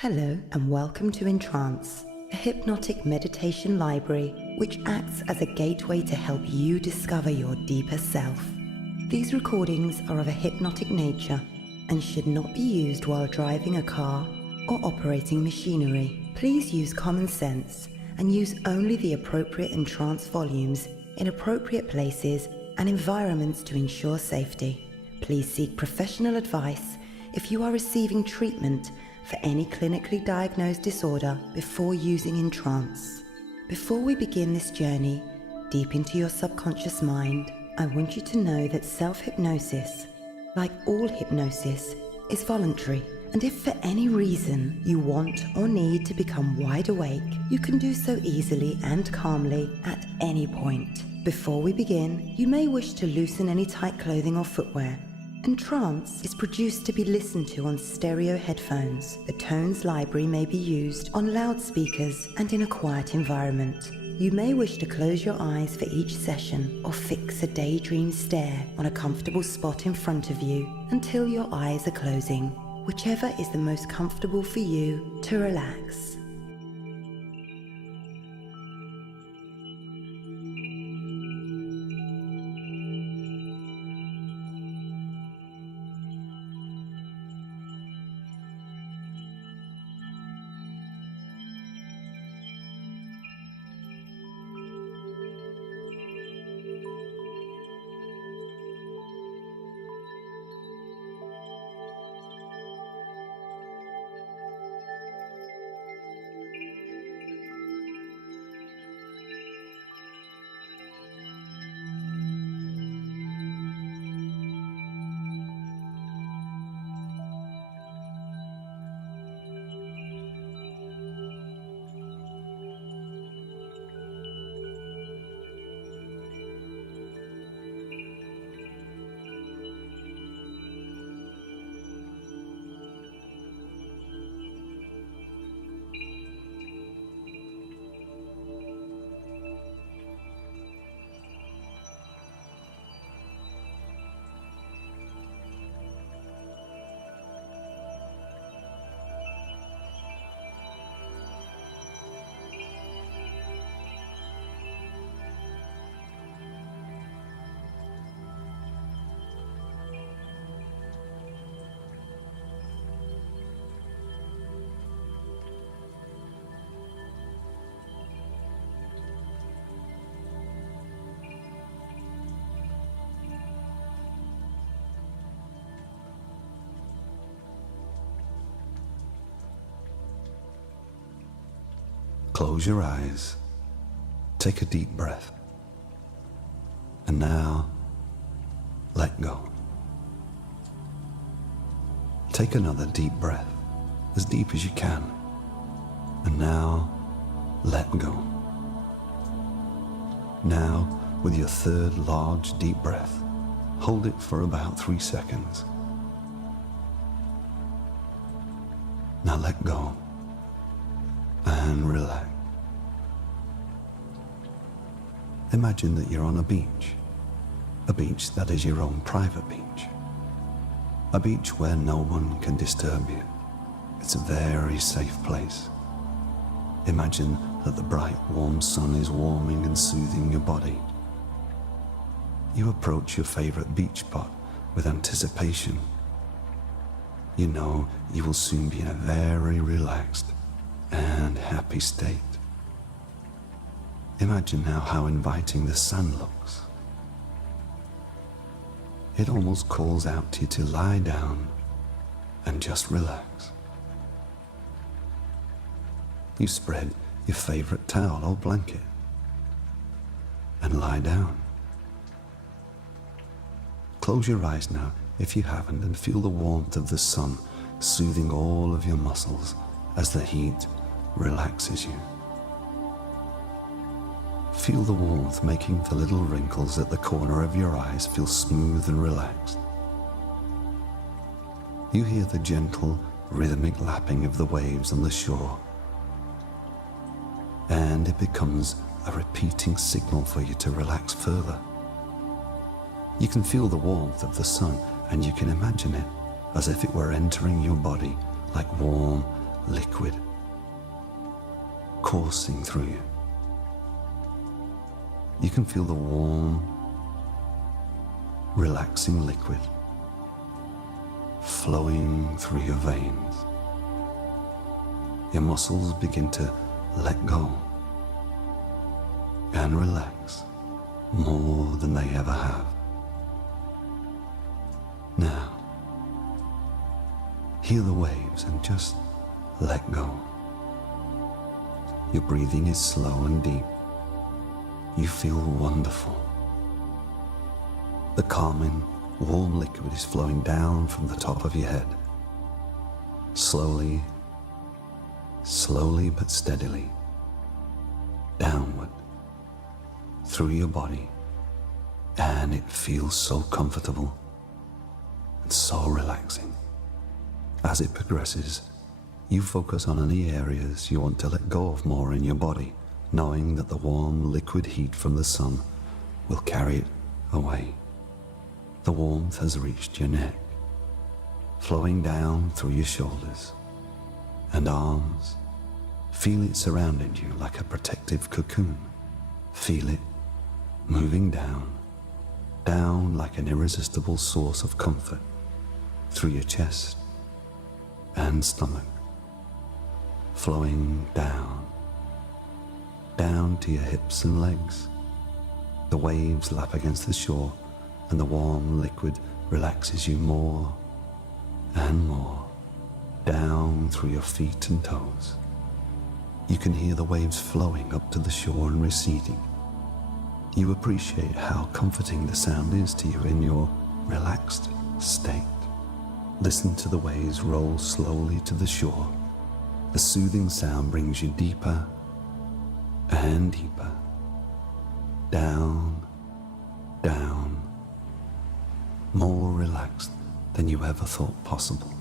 Hello and welcome to EnTrance, a hypnotic meditation library which acts as a gateway to help you discover your deeper self. These recordings are of a hypnotic nature and should not be used while driving a car or operating machinery. Please use common sense and use only the appropriate EnTrance volumes in appropriate places and environments to ensure safety. Please seek professional advice if you are receiving treatment for any clinically diagnosed disorder before using EnTrance. Before we begin this journey deep into your subconscious mind, I want you to know that self-hypnosis, like all hypnosis, is voluntary. And if for any reason you want or need to become wide awake, you can do so easily and calmly at any point. Before we begin, you may wish to loosen any tight clothing or footwear. EnTrance is produced to be listened to on stereo headphones. The Tones library may be used on loudspeakers and in a quiet environment. You may wish to close your eyes for each session or fix a daydream stare on a comfortable spot in front of you until your eyes are closing, whichever is the most comfortable for you to relax. Close your eyes, take a deep breath, and now let go. Take another deep breath, as deep as you can, and now let go. Now, with your third large deep breath, hold it for about 3 seconds. Now let go and relax. Imagine that you're on a beach that is your own private beach, a beach where no one can disturb you. It's a very safe place. Imagine that the bright, warm sun is warming and soothing your body. You approach your favorite beach spot with anticipation. You know you will soon be in a very relaxed and happy state. Imagine now how inviting the sun looks. It almost calls out to you to lie down and just relax. You spread your favorite towel or blanket and lie down. Close your eyes now if you haven't and feel the warmth of the sun soothing all of your muscles as the heat relaxes you. Feel the warmth making the little wrinkles at the corner of your eyes feel smooth and relaxed. You hear the gentle, rhythmic lapping of the waves on the shore, and it becomes a repeating signal for you to relax further. You can feel the warmth of the sun, and you can imagine it as if it were entering your body like warm, liquid coursing through you. You can feel the warm, relaxing liquid flowing through your veins. Your muscles begin to let go and relax more than they ever have. Now, hear the waves and just let go. Your breathing is slow and deep. You feel wonderful. The calming, warm liquid is flowing down from the top of your head. Slowly, slowly but steadily, downward, through your body, and it feels so comfortable and so relaxing. As it progresses, you focus on any areas you want to let go of more in your body, knowing that the warm liquid heat from the sun will carry it away. The warmth has reached your neck, flowing down through your shoulders and arms. Feel it surrounding you like a protective cocoon. Feel it moving down, down like an irresistible source of comfort through your chest and stomach, flowing down, down to your hips and legs. The waves lap against the shore and the warm liquid relaxes you more and more, down through your feet and toes. You can hear the waves flowing up to the shore and receding. You appreciate how comforting the sound is to you in your relaxed state. Listen to the waves roll slowly to the shore. The soothing sound brings you deeper and deeper, down, down, more relaxed than you ever thought possible.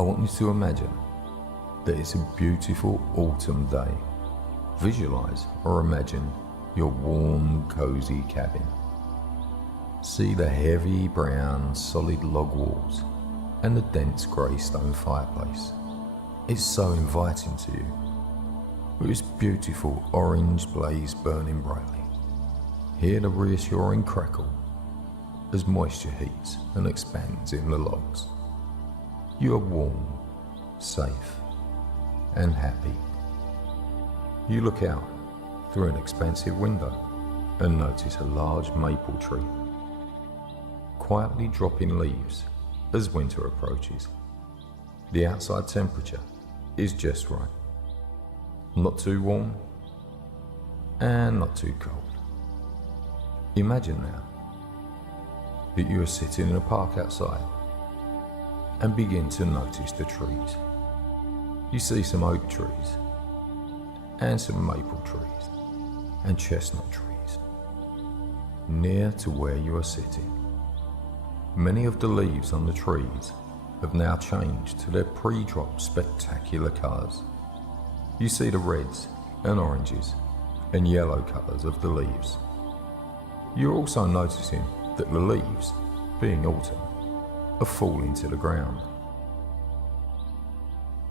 I want you to imagine that it's a beautiful autumn day. Visualize or imagine your warm, cozy cabin. See the heavy brown solid log walls and the dense grey stone fireplace. It's so inviting to you, with its beautiful orange blaze burning brightly. Hear the reassuring crackle as moisture heats and expands in the logs. You are warm, safe, and happy. You look out through an expansive window and notice a large maple tree, quietly dropping leaves as winter approaches. The outside temperature is just right. Not too warm and not too cold. Imagine now that you are sitting in a park outside and begin to notice the trees. You see some oak trees and some maple trees and chestnut trees near to where you are sitting. Many of the leaves on the trees have now changed to their pre-drop spectacular colours. You see the reds and oranges and yellow colours of the leaves. You're also noticing that the leaves, being autumn, are falling to the ground.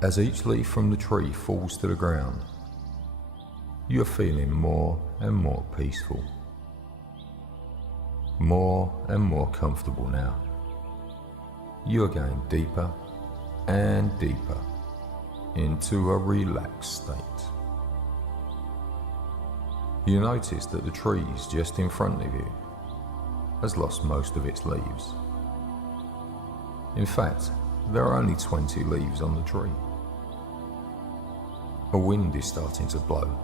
As each leaf from the tree falls to the ground, you're feeling more and more peaceful, more and more comfortable now. You are going deeper and deeper into a relaxed state. You notice that the tree just in front of you has lost most of its leaves. In fact, there are only 20 leaves on the tree. A wind is starting to blow.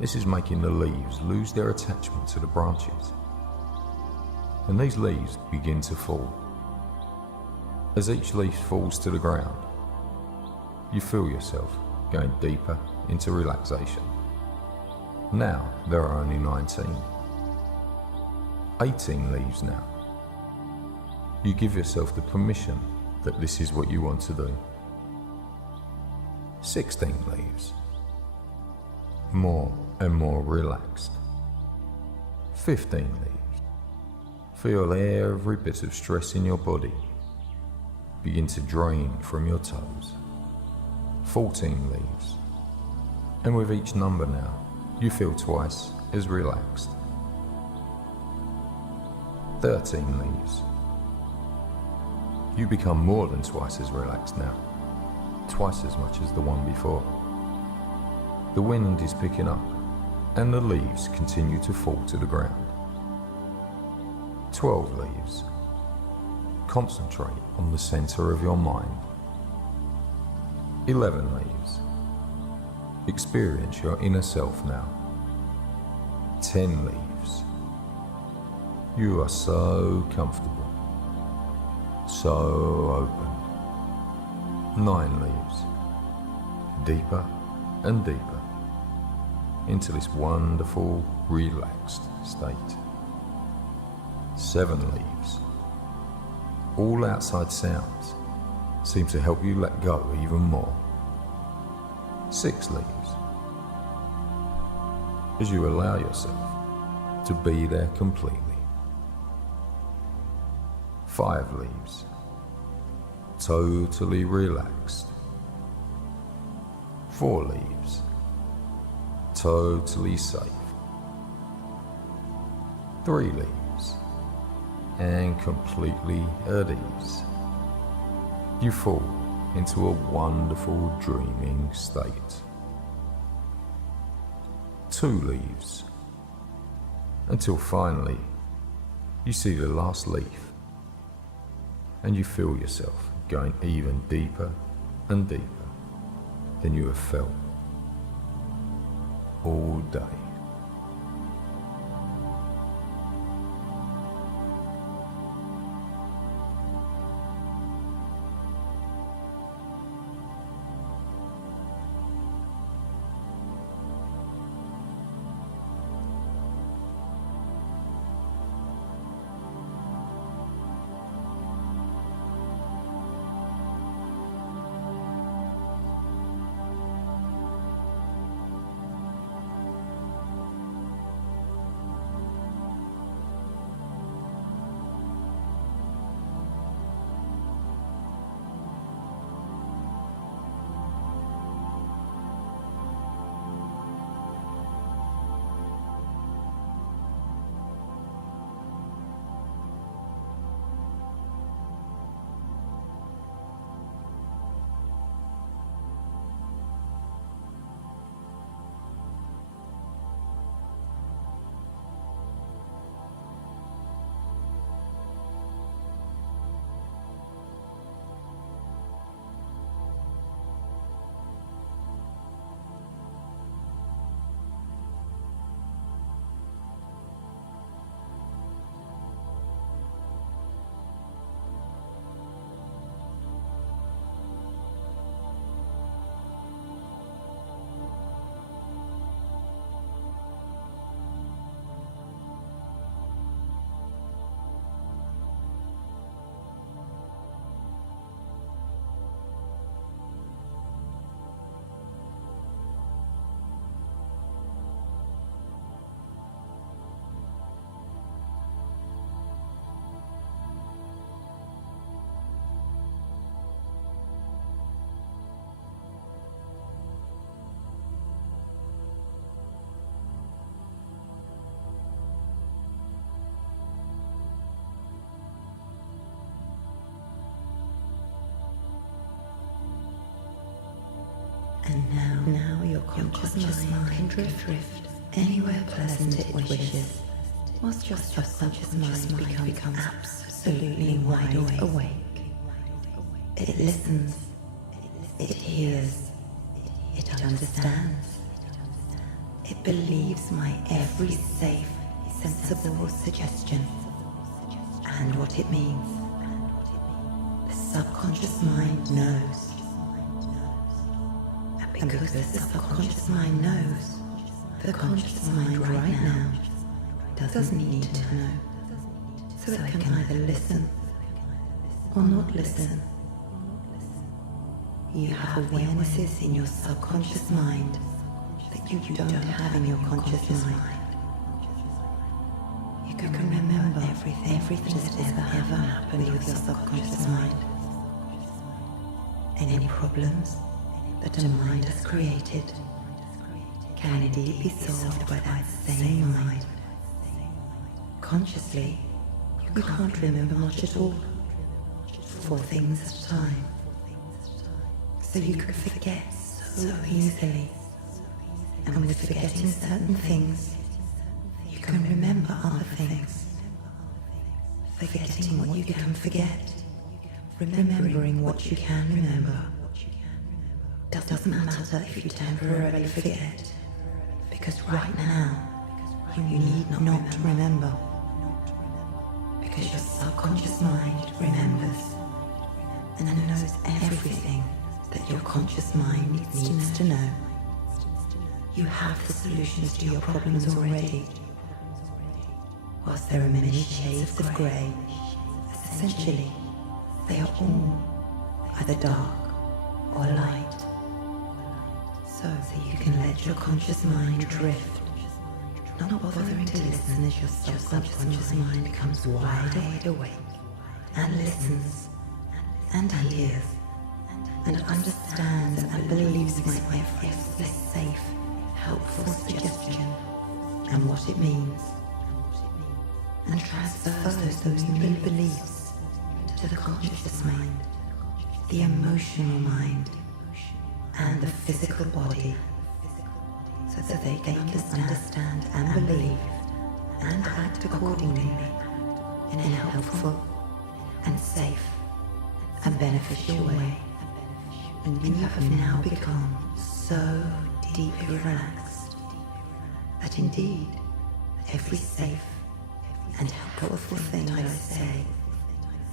This is making the leaves lose their attachment to the branches, and these leaves begin to fall. As each leaf falls to the ground, you feel yourself going deeper into relaxation. Now there are only 19. 18 leaves now. You give yourself the permission that this is what you want to do. 16 leaves. More and more relaxed. 15 leaves. Feel every bit of stress in your body begin to drain from your toes. 14 leaves. And with each number now, you feel twice as relaxed. 13 leaves. You become more than twice as relaxed now, twice as much as the one before. The wind is picking up, and the leaves continue to fall to the ground. 12 leaves. Concentrate on the center of your mind. 11 leaves. Experience your inner self now. 10 leaves. You are so comfortable, so open. 9 leaves. Deeper and deeper into this wonderful, relaxed state. 7 leaves. All outside sounds seem to help you let go even more. 6 leaves. As you allow yourself to be there completely. 5 leaves. Totally relaxed. 4 leaves. Totally safe. 3 leaves. And completely at ease. You fall into a wonderful dreaming state. 2 leaves. Until finally you see the last leaf and you feel yourself going even deeper and deeper than you have felt all day. Now your conscious mind can drift anywhere pleasant it wishes, whilst your subconscious mind becomes absolutely wide awake. It listens, it hears, it understands. It believes my every safe, sensible suggestion and what it means. The subconscious mind knows. And because the subconscious mind knows, the conscious mind right now doesn't need to know. So it can either listen or not listen. You have awarenesses in your subconscious mind that you don't have in your conscious mind. You can remember everything that has ever happened with your subconscious mind. Any problems that a mind has created can indeed be solved by that same mind. Consciously, you can't remember much at all, 4 things at a time. So you can forget so easily. And with forgetting certain things, you can remember other things. Forgetting what you can forget, remembering what you can remember. Doesn't matter if you temporarily forget, because right now you need not remember, because your subconscious mind remembers and knows everything that your conscious mind needs to know. You have the solutions to your problems already. Whilst there are many shades of grey, essentially they are all either dark or light. So you can let your conscious mind drift, not bothering to listen as your subconscious mind becomes wide awake and listens and hears and understands and believes my every safe, helpful suggestion and what it means, and transfers those new beliefs to the conscious mind, the emotional mind, and the physical body, so that they can understand and believe and act accordingly in a helpful and safe and beneficial way. And you have now become so deeply relaxed that indeed every safe and helpful thing that I say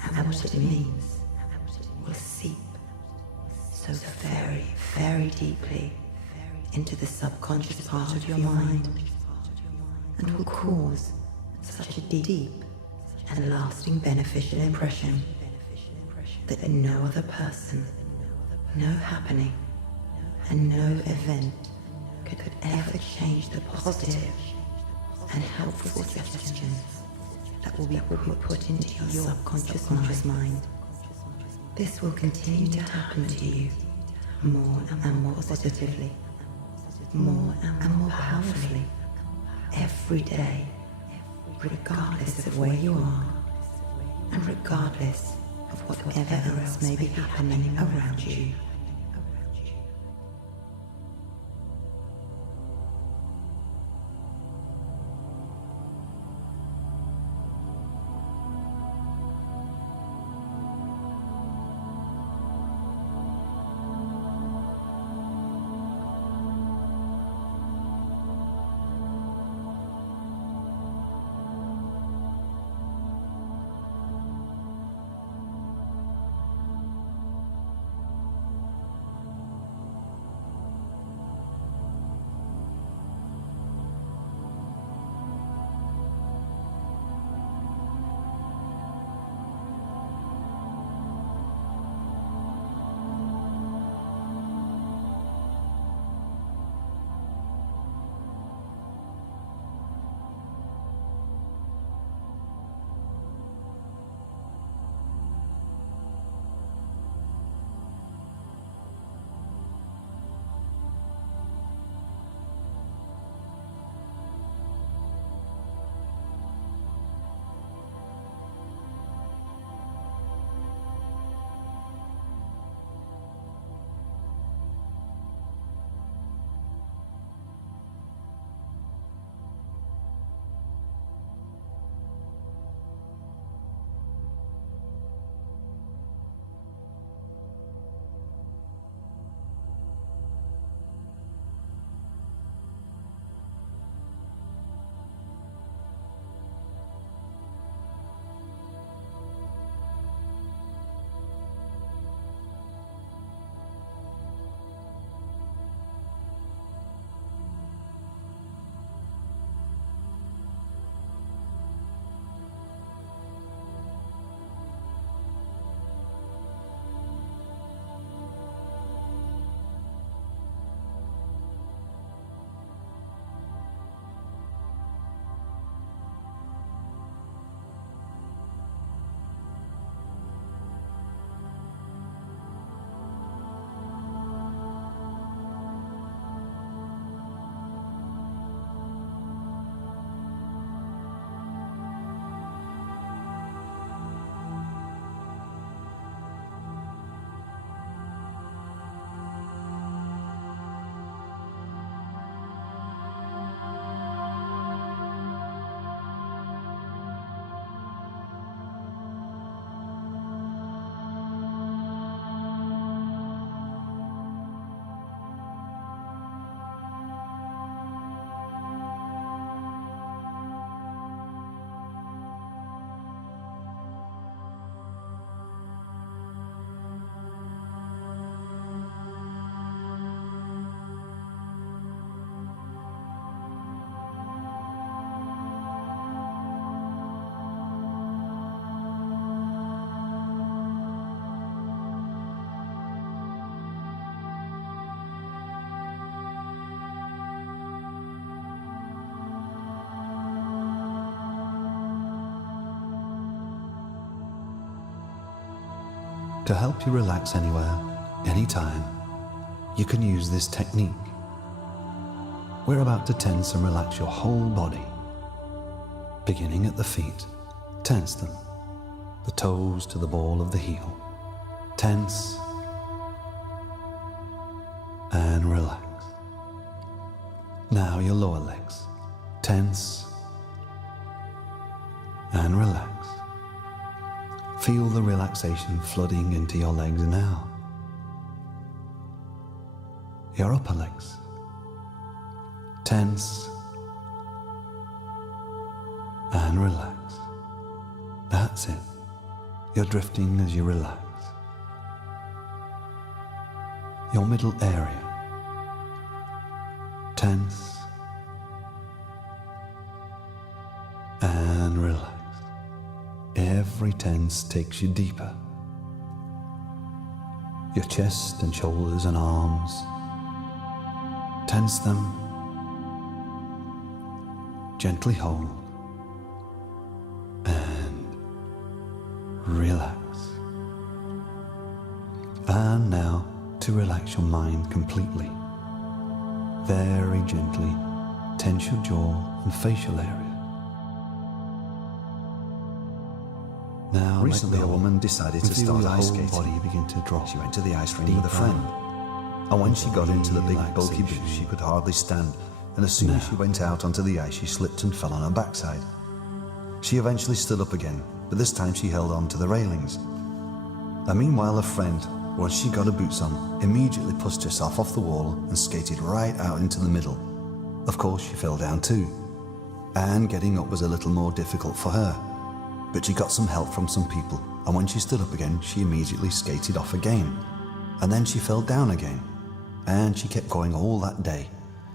and what it means will seep so very, very deeply into the subconscious part of your mind and will cause such a deep and lasting beneficial impression that no other person, no happening, and no event could ever change the positive and helpful suggestions that will be put into your subconscious mind. This will continue to happen to you more and more positively, more and more powerfully, every day, regardless of where you are, and regardless of whatever else may be happening around you. To help you relax anywhere, anytime, you can use this technique. We're about to tense and relax your whole body. Beginning at the feet, tense them. The toes to the ball of the heel. Tense and relax. Now your lower legs. Tense and relax. Feel the relaxation flooding into your legs now. Your upper legs. Tense and relax. That's it. You're drifting as you relax. Your middle area. Tense and relax. Every tense takes you deeper. Your chest and shoulders and arms. Tense them. Gently hold. And relax. And now to relax your mind completely. Very gently tense your jaw and facial area. Now, recently, a woman decided to start ice skating. Body begin to drop. She went to the ice rink with a friend, and when she got into the big bulky boots, she could hardly stand, and as soon as she went out onto the ice, she slipped and fell on her backside. She eventually stood up again, but this time she held on to the railings. And meanwhile, her friend, once she got her boots on, immediately pushed herself off the wall and skated right out into the middle. Of course, she fell down too, and getting up was a little more difficult for her. But she got some help from some people, and when she stood up again, she immediately skated off again. And then she fell down again, and she kept going all that day.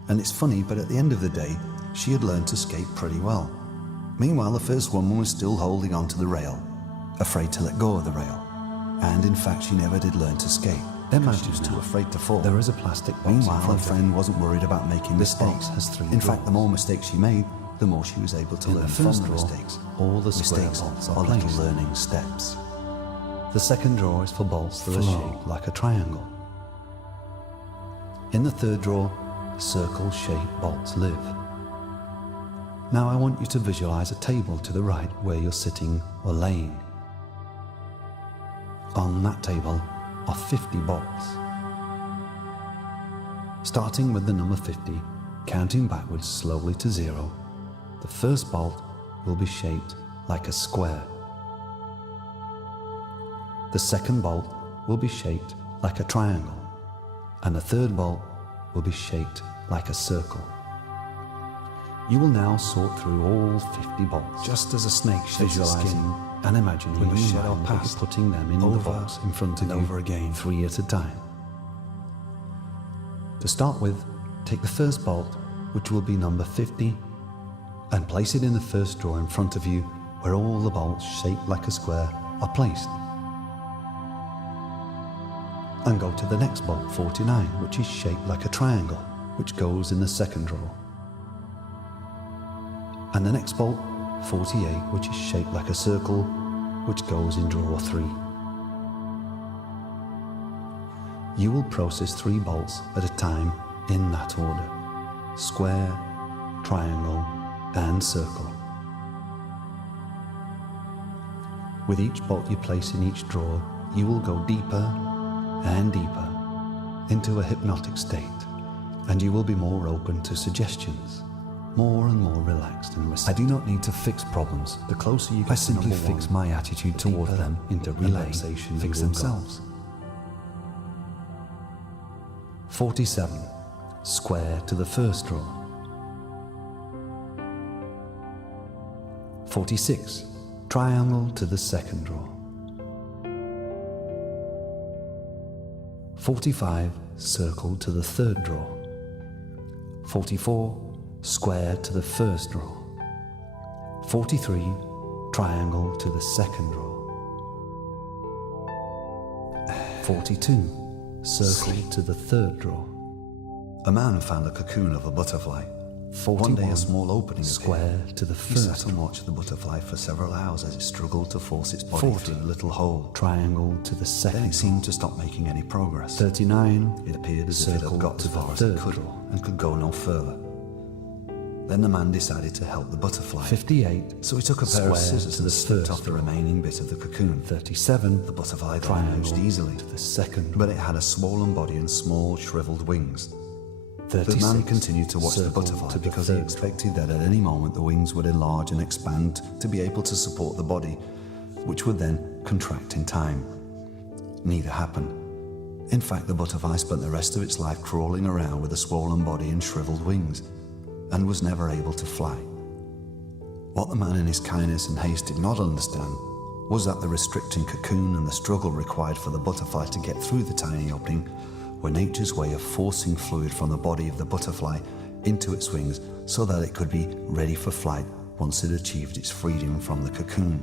And it's funny, but at the end of the day, she had learned to skate pretty well. Meanwhile, the first woman was still holding on to the rail, afraid to let go of the rail. And in fact, she never did learn to skate. She was too afraid to fall. There is a plastic box. Meanwhile, her friend wasn't worried about making mistakes. Has 3 In fact, the more mistakes she made, the more she was able to learn from the drawer, mistakes. all the Mistakes bolts are little learning steps. The second drawer is for bolts that are shaped like a triangle. In the third drawer, circle-shaped bolts live. Now I want you to visualize a table to the right where you're sitting or laying. On that table are 50 bolts. Starting with the number 50, counting backwards slowly to 0, the first bolt will be shaped like a square. The second bolt will be shaped like a triangle, and the third bolt will be shaped like a circle. You will now sort through all 50 bolts, just as a snake sheds its skin, and imagining when in you your shed our mind that past, you're putting them in the over box in front of and you over again. 3 at a time. To start with, take the first bolt, which will be number 50, and place it in the first drawer in front of you where all the bolts shaped like a square are placed. And go to the next bolt, 49, which is shaped like a triangle, which goes in the second drawer. And the next bolt, 48, which is shaped like a circle, which goes in drawer 3. You will process 3 bolts at a time in that order: square, triangle, and circle. With each bolt you place in each drawer, you will go deeper and deeper into a hypnotic state, and you will be more open to suggestions, more and more relaxed and receptive. I do not need to fix problems. The closer you get, I simply fix my attitude toward them into relaxation, fix themselves. 47. Square to the first drawer. 46. Triangle to the second drawer. 45. Circle to the third drawer. 44. Square to the first drawer. 43. Triangle to the second drawer. 42. Circle to the third drawer. A man found a cocoon of a butterfly, One day a small opening square appeared. to the He first sat and watched the butterfly for several hours as it struggled to force its body through the little hole. triangle to the Then second, it seemed to stop making any progress. 39, It appeared as if it circle had got to as the far as it third could claw. and could go no further. Then the man decided to help the butterfly. 58, So he took a pair of square scissors to the and snipped first off the claw. remaining bit of the cocoon. 37, The butterfly then triangle emerged easily, to the second, but it had a swollen body and small, shriveled wings. 36, The man continued to watch the circle butterfly to the because he third expected that at any moment the wings would enlarge and expand to be able to support the body, which would then contract in time. Neither happened. In fact, the butterfly spent the rest of its life crawling around with a swollen body and shriveled wings, and was never able to fly. What the man in his kindness and haste did not understand was that the restricting cocoon and the struggle required for the butterfly to get through the tiny opening were nature's way of forcing fluid from the body of the butterfly into its wings so that it could be ready for flight once it achieved its freedom from the cocoon.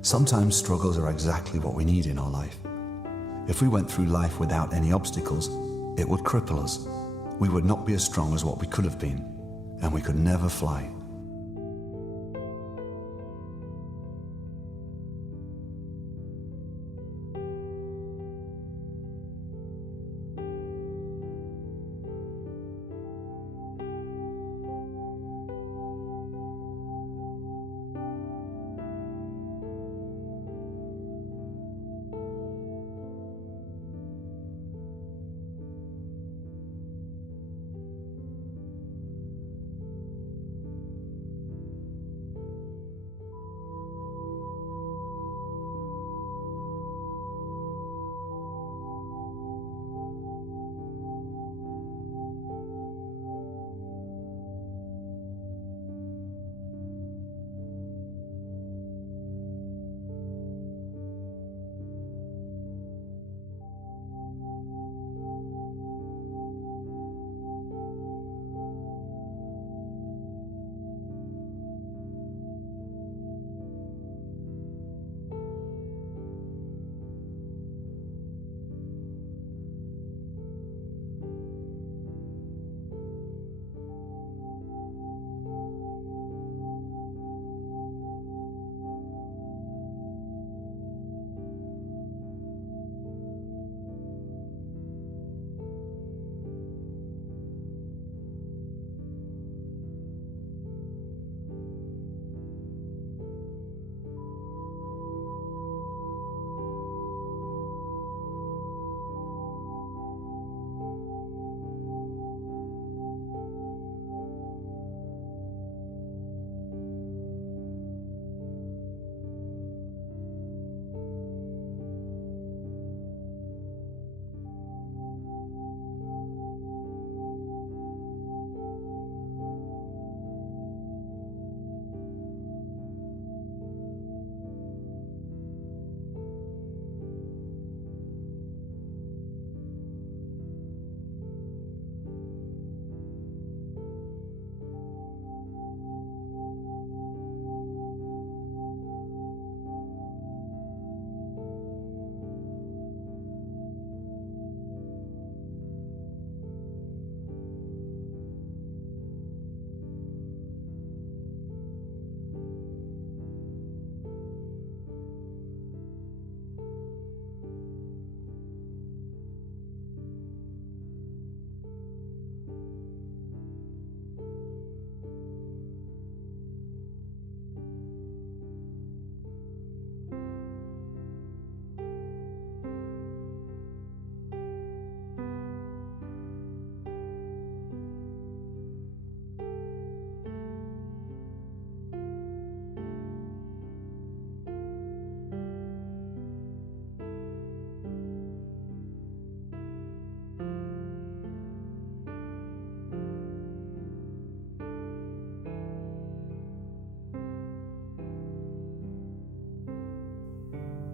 Sometimes struggles are exactly what we need in our life. If we went through life without any obstacles, it would cripple us. We would not be as strong as what we could have been, and we could never fly.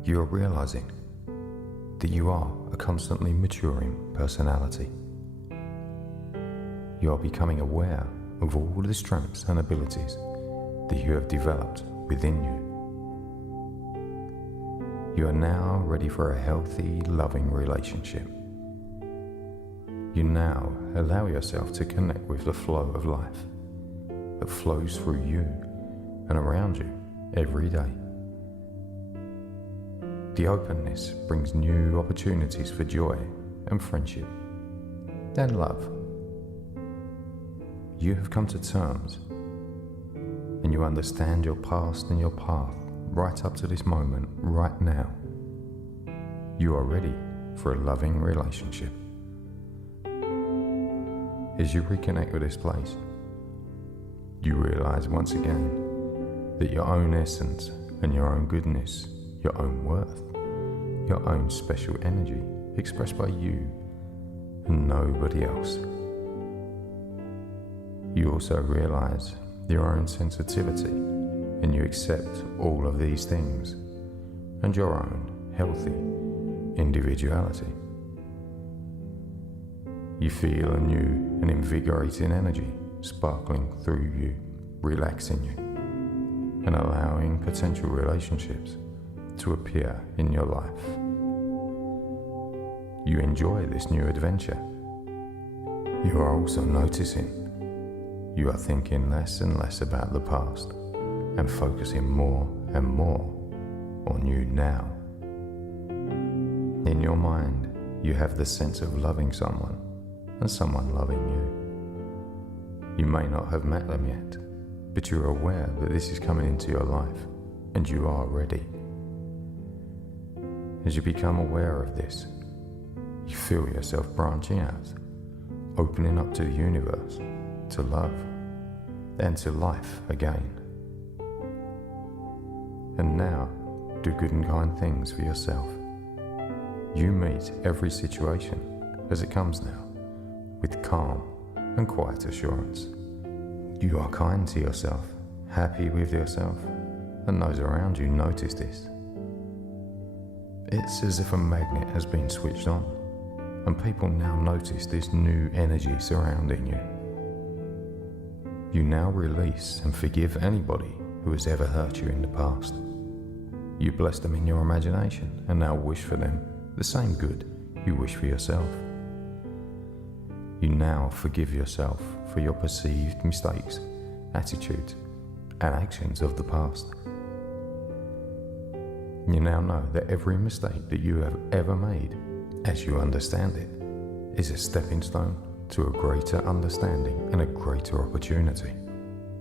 You are realizing that you are a constantly maturing personality. You are becoming aware of all the strengths and abilities that you have developed within you. You are now ready for a healthy, loving relationship. You now allow yourself to connect with the flow of life that flows through you and around you every day. The openness brings new opportunities for joy and friendship and love. You have come to terms and you understand your past and your path right up to this moment, right now. You are ready for a loving relationship. As you reconnect with this place, you realize once again that your own essence and your own goodness, your own worth, your own special energy expressed by you and nobody else. You also realize your own sensitivity and you accept all of these things and your own healthy individuality. You feel a new and invigorating energy sparkling through you, relaxing you and allowing potential relationships to appear in your life. You enjoy this new adventure. You are also noticing you are thinking less and less about the past and focusing more and more on you now. In your mind, you have the sense of loving someone and someone loving you. You may not have met them yet, but you're aware that this is coming into your life and you are ready. As you become aware of this, you feel yourself branching out, opening up to the universe, to love, and to life again. And now, do good and kind things for yourself. You meet every situation as it comes now, with calm and quiet assurance. You are kind to yourself, happy with yourself, and those around you notice this. It's as if a magnet has been switched on, and people now notice this new energy surrounding you. You now release and forgive anybody who has ever hurt you in the past. You bless them in your imagination and now wish for them the same good you wish for yourself. You now forgive yourself for your perceived mistakes, attitudes, and actions of the past. You now know that every mistake that you have ever made, as you understand it, is a stepping stone to a greater understanding and a greater opportunity.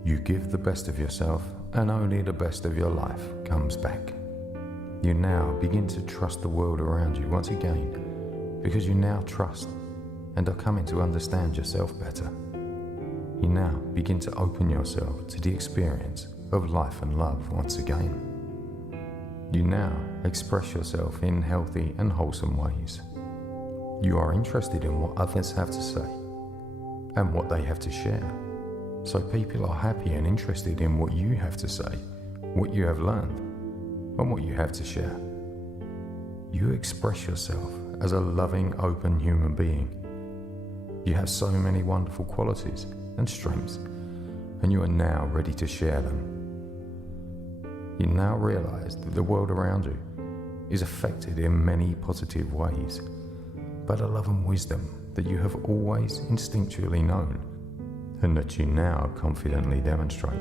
You give the best of yourself and only the best of your life comes back. You now begin to trust the world around you once again because you now trust and are coming to understand yourself better. You now begin to open yourself to the experience of life and love once again. You now express yourself in healthy and wholesome ways. You are interested in what others have to say and what they have to share. So people are happy and interested in what you have to say, what you have learned, and what you have to share. You express yourself as a loving, open human being. You have so many wonderful qualities and strengths, and you are now ready to share them. You now realize that the world around you is affected in many positive ways by the love and wisdom that you have always instinctually known and that you now confidently demonstrate.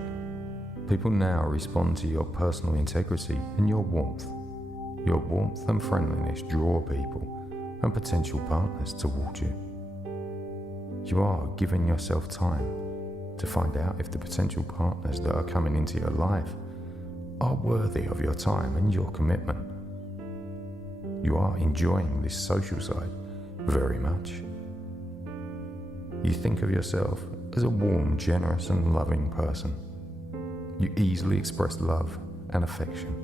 People now respond to your personal integrity and your warmth. Your warmth and friendliness draw people and potential partners toward you. You are giving yourself time to find out if the potential partners that are coming into your life are worthy of your time and your commitment. You are enjoying this social side very much. You think of yourself as a warm, generous and loving person. You easily express love and affection.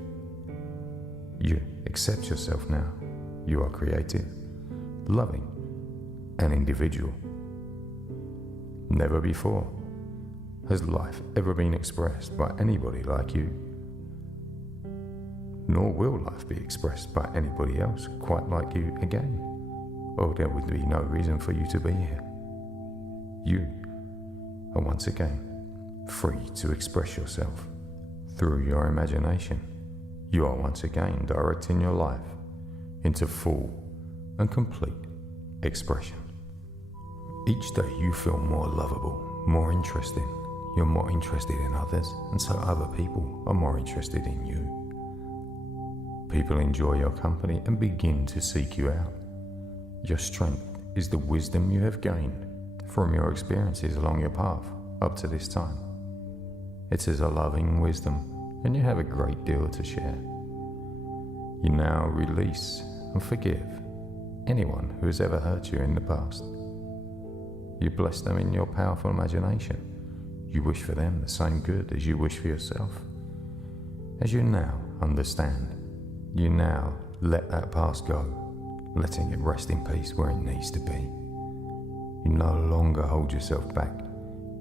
You accept yourself now. You are creative, loving and individual. Never before has life ever been expressed by anybody like you. Nor will life be expressed by anybody else quite like you again, or there would be no reason for you to be here. You are once again free to express yourself through your imagination. You are once again directing your life into full and complete expression. Each day you feel more lovable, more interesting. You're more interested in others, and so other people are more interested in you. People enjoy your company and begin to seek you out. Your strength is the wisdom you have gained from your experiences along your path up to this time. It is a loving wisdom, and you have a great deal to share. You now release and forgive anyone who has ever hurt you in the past. You bless them in your powerful imagination. You wish for them the same good as you wish for yourself. As you now understand, you now let that past go, letting it rest in peace where it needs to be. You no longer hold yourself back,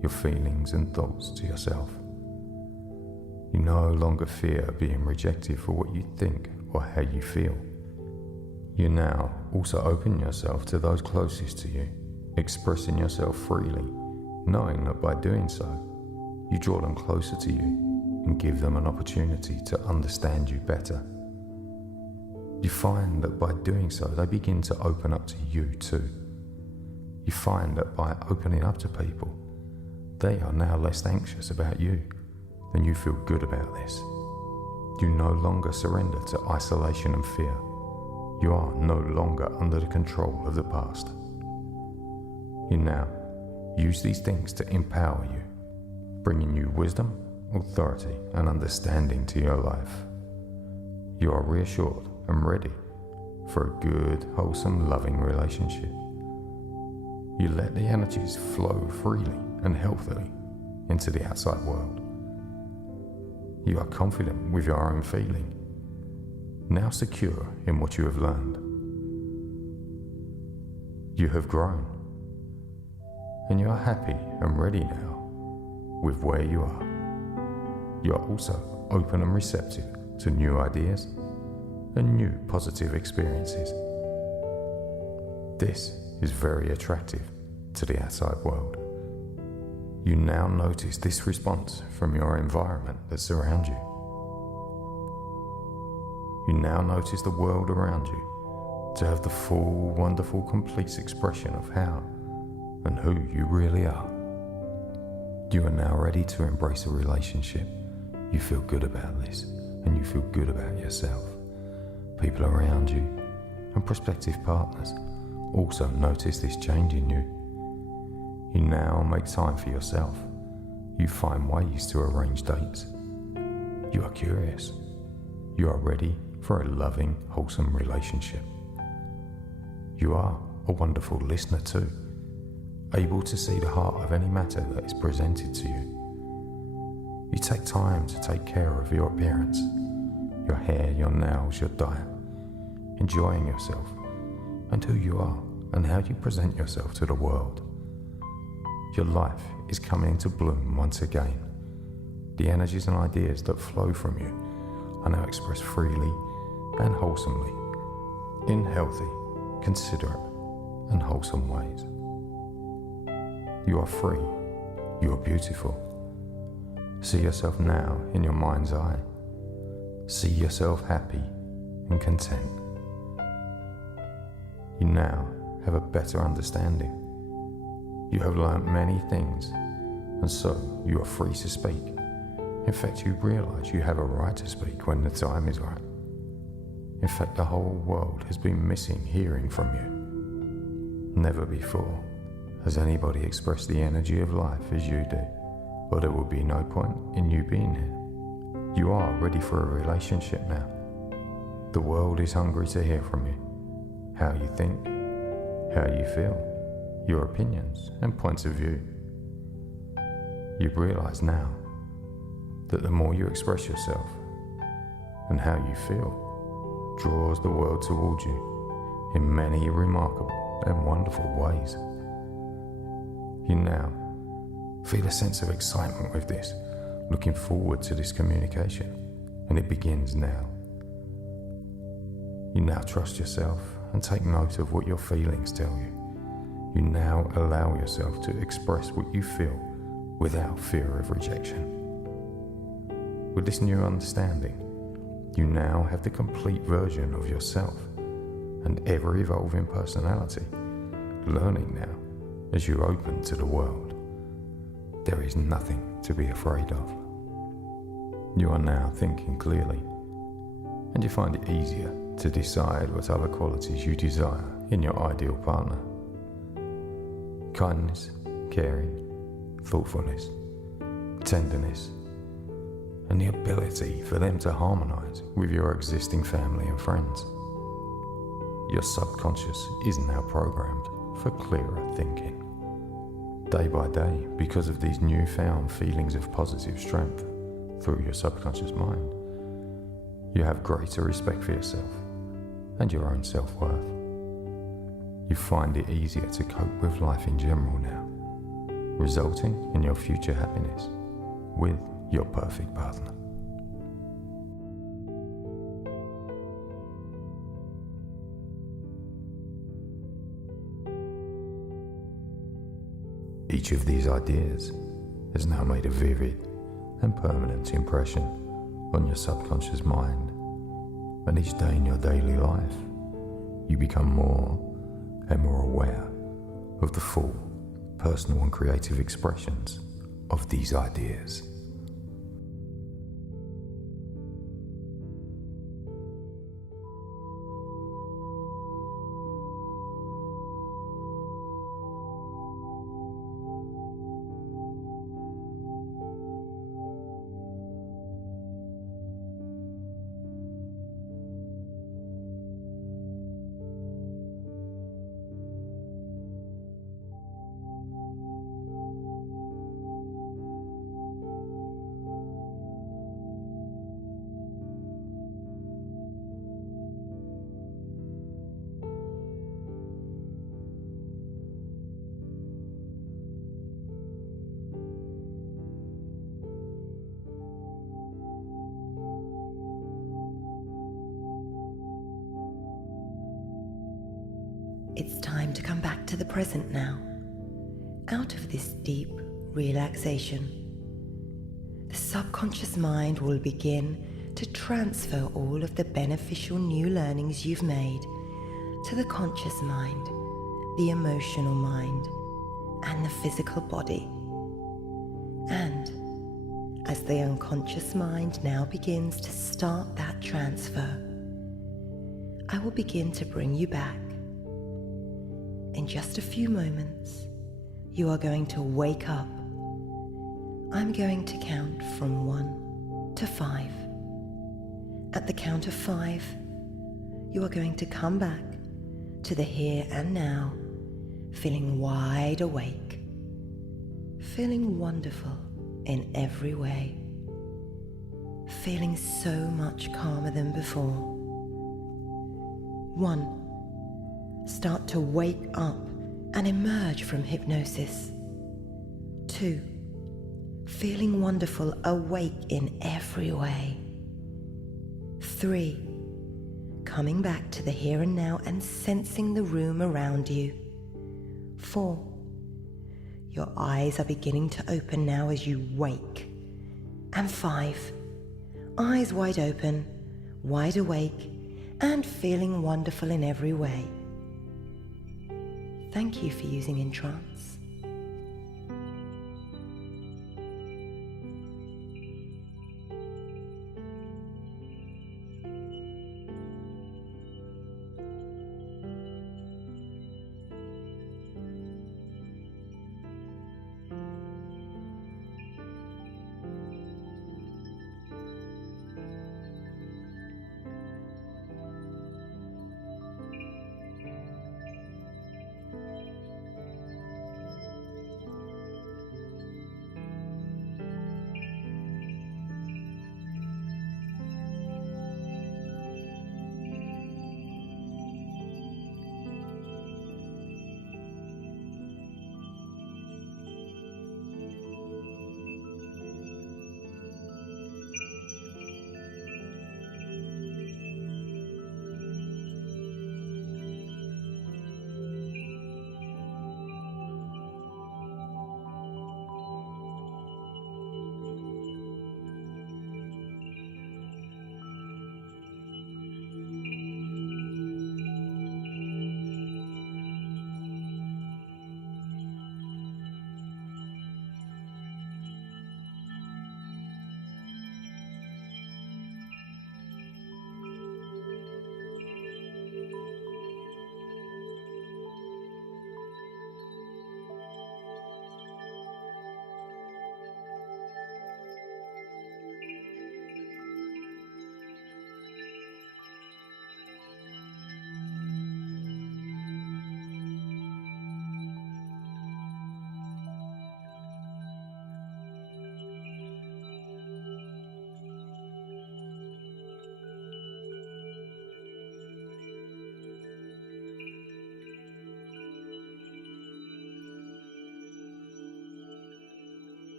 your feelings and thoughts to yourself. You no longer fear being rejected for what you think or how you feel. You now also open yourself to those closest to you, expressing yourself freely, knowing that by doing so, you draw them closer to you and give them an opportunity to understand you better. You find that by doing so, they begin to open up to you too. You find that by opening up to people, they are now less anxious about you, and you feel good about this. You no longer surrender to isolation and fear. You are no longer under the control of the past. You now use these things to empower you, bringing you wisdom, authority, and understanding to your life. You are reassured and ready for a good, wholesome, loving relationship. You let the energies flow freely and healthily into the outside world. You are confident with your own feeling, now secure in what you have learned. You have grown, and you are happy and ready now with where you are. You are also open and receptive to new ideas and new positive experiences. This is very attractive to the outside world. You now notice this response from your environment that surrounds you. You now notice the world around you to have the full, wonderful, complete expression of how and who you really are. You are now ready to embrace a relationship. You feel good about this, and you feel good about yourself. People around you and prospective partners also notice this change in you. You now make time for yourself. You find ways to arrange dates. You are curious. You are ready for a loving, wholesome relationship. You are a wonderful listener too, able to see the heart of any matter that is presented to you. You take time to take care of your appearance, your hair, your nails, your diet, enjoying yourself and who you are and how you present yourself to the world. Your life is coming into bloom once again. The energies and ideas that flow from you are now expressed freely and wholesomely, in healthy, considerate, and wholesome ways. You are free. You are beautiful. See yourself now in your mind's eye. See yourself happy and content. You now have a better understanding. You have learnt many things, and so you are free to speak. In fact, you realize you have a right to speak when the time is right. In fact, the whole world has been missing hearing from you. Never before has anybody expressed the energy of life as you do, or there will be no point in you being here. You are ready for a relationship now. The world is hungry to hear from you. How you think, how you feel, your opinions and points of view. You realize now that the more you express yourself and how you feel draws the world towards you in many remarkable and wonderful ways. You now feel a sense of excitement with this, looking forward to this communication, and it begins now. You now trust yourself and take note of what your feelings tell you. You now allow yourself to express what you feel without fear of rejection. With this new understanding, you now have the complete version of yourself and ever-evolving personality, learning now as you open to the world, there is nothing to be afraid of. You are now thinking clearly, and you find it easier to decide what other qualities you desire in your ideal partner. Kindness, caring, thoughtfulness, tenderness, and the ability for them to harmonize with your existing family and friends. Your subconscious is now programmed for clearer thinking. Day by day, because of these newfound feelings of positive strength through your subconscious mind, you have greater respect for yourself and your own self-worth. You find it easier to cope with life in general now, resulting in your future happiness with your perfect partner. Each of these ideas has now made a vivid and permanent impression on your subconscious mind, and each day in your daily life, you become more and more aware of the full, personal and creative expressions of these ideas. It's time to come back to the present now, out of this deep relaxation. The subconscious mind will begin to transfer all of the beneficial new learnings you've made to the conscious mind, the emotional mind, and the physical body. And as the unconscious mind now begins to start that transfer, I will begin to bring you back. In just a few moments, you are going to wake up. I'm going to count from 1 to 5. At the count of 5, you are going to come back to the here and now, feeling wide awake, feeling wonderful in every way, feeling so much calmer than before. 1. Start to wake up and emerge from hypnosis. 2. Feeling wonderful, awake in every way. 3. Coming back to the here and now and sensing the room around you. 4. Your eyes are beginning to open now as you wake. And 5. Eyes wide open, wide awake, and feeling wonderful in every way. Thank you for using EnTrance.